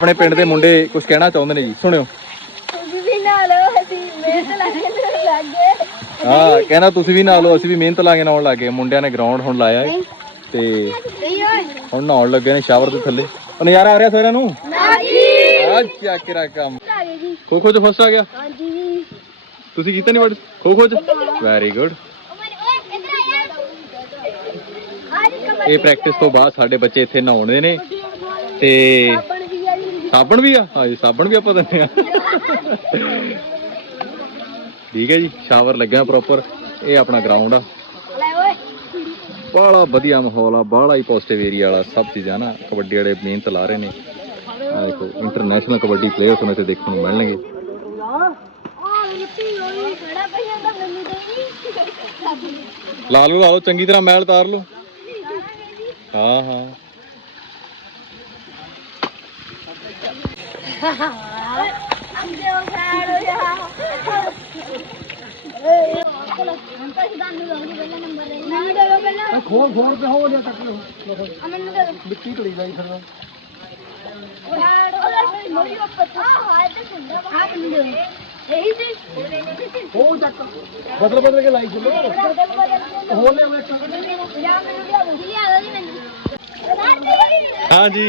ਆਪਣੇ ਪਿੰਡ ਦੇ ਮੁੰਡੇ ਕੁਝ ਕਹਿਣਾ ਚਾਹੁੰਦੇ ਨੇ ਜੀ? ਸੁਣਿਓ। ਤੁਸੀਂ ਵੀ ਨਾਲ ਅਸੀਂ ਮਿਹਨਤ ਲਾ ਕੇ ਲੱਗੇ ਹਾਂ ਕਹਿੰਦਾ ਤੁਸੀਂ ਵੀ ਨਾਲ ਲਓ ਅਸੀਂ ਵੀ ਮਿਹਨਤ ਲਾ ਕੇ ਨਹਾਉਣ ਲੱਗੇ। ਮੁੰਡਿਆਂ ਨੇ ਗਰਾਊਂਡ ਹੁਣ ਲਾਇਆ ਹੈ ਤੇ ਹੁਣ ਨਹਾਉਣ ਲੱਗੇ ਨੇ ਸ਼ਾਵਰ ਦੇ ਥੱਲੇ। ਉਹ ਨਜ਼ਾਰਾ ਆ ਰਿਹਾ ਸਾਰਿਆਂ ਨੂੰ? ਨਾ ਜੀ। ਆ ਚੱਕ ਕੇ ਰੱਖ ਕੰਮ ਖੋ ਖੋ ਚ ਫਸਟ ਆ ਗਿਆ? ਹਾਂਜੀ ਜੀ। ਤੁਸੀਂ ਕੀਤਾ ਨਹੀਂ ਵੜ ਖੋ ਖੋ ਚ? ਵੈਰੀ ਗੁੱਡ ਇਹ ਪ੍ਰੈਕਟਿਸ ਤੋਂ ਬਾਅਦ ਸਾਡੇ ਬੱਚੇ ਇੱਥੇ ਨਹਾਉਣਦੇ ਨੇ। ਤੇ ਸਾਬਣ ਵੀ ਆ? ਹਾਂਜੀ, ਸਾਬਣ ਵੀ ਆਪਾਂ ਦਿੰਦੇ ਆ। ਠੀਕ ਹੈ ਜੀ, ਸ਼ਾਵਰ ਲੱਗਿਆ ਪ੍ਰੋਪਰ ਇਹ ਆਪਣਾ ਗਰਾਊਂਡ ਆ। ਲੈ ਵਧੀਆ ਮਾਹੌਲ ਆ, ਬਾਹਲਾ ਹੀ ਪੋਜ਼ਿਟਿਵ ਏਰੀਆ ਵਾਲਾ, ਸਭ ਚੀਜ਼ਾਂ ਨਾ ਕਬੱਡੀ ਵਾਲੇ ਮਿਹਨਤ ਲਾ ਰਹੇ ਨੇ। ਦੇਖੋ ਇੰਟਰਨੈਸ਼ਨਲ ਕਬੱਡੀ ਪਲੇਅਰ ਤੁਹਾਨੂੰ ਇੱਥੇ ਦੇਖਣ ਨੂੰ ਮਿਲਣਗੇ। ਲਾ ਲਓ ਲਾ ਲਓ, ਚੰਗੀ ਤਰ੍ਹਾਂ ਮੈਲ ਤਾਰ ਲਓ। ਹਾਂ ਹਾਂ ਅੰਦੇ ਉਹ ਸਾਈਡ ਹੋ ਜਾ ਏ ਚਲੋ ਹੁਣ ਤਾਂ ਸਿੱਧਾ ਨੂੰ ਲਾਉਣੀ ਪਹਿਲਾ ਨੰਬਰ ਲੈ ਮੈਨੂੰ ਦੇ ਦਿਓ ਪਹਿਲਾਂ ਖੋਲ ਖੋਲ ਕੇ ਹੋ ਜਾ। ਤੱਕ ਲੋ ਆ ਮੈਨੂੰ ਦੇ ਦਿਓ ਮਿੱਟੀ ਕਲੀ ਜਾਈ ਫਿਰ ਸਾਈਡ ਹੋ ਜਾ ਮੇਰੀ ਮੋਰੀ ਉੱਪਰ ਆ ਹਾਏ ਤੇ ਸੁਣਦਾ ਆ ਮੈਨੂੰ ਦੇ ਦਿਓ ਇਹੀ ਸੀ ਹੋ ਚੱਕ ਬਦਲ ਬਦਲ ਕੇ ਲਾਈ ਚੱਲੋ ਬਦਲ ਬਦਲ ਹੋ ਲੈ ਮੈਂ ਇੱਕ ਜਾਂ ਮੈਨੂੰ ਲਿਆ ਦੋ ਲਿਆ ਦੋ ਜੀ ਮੈਨੂੰ ਹਾਂਜੀ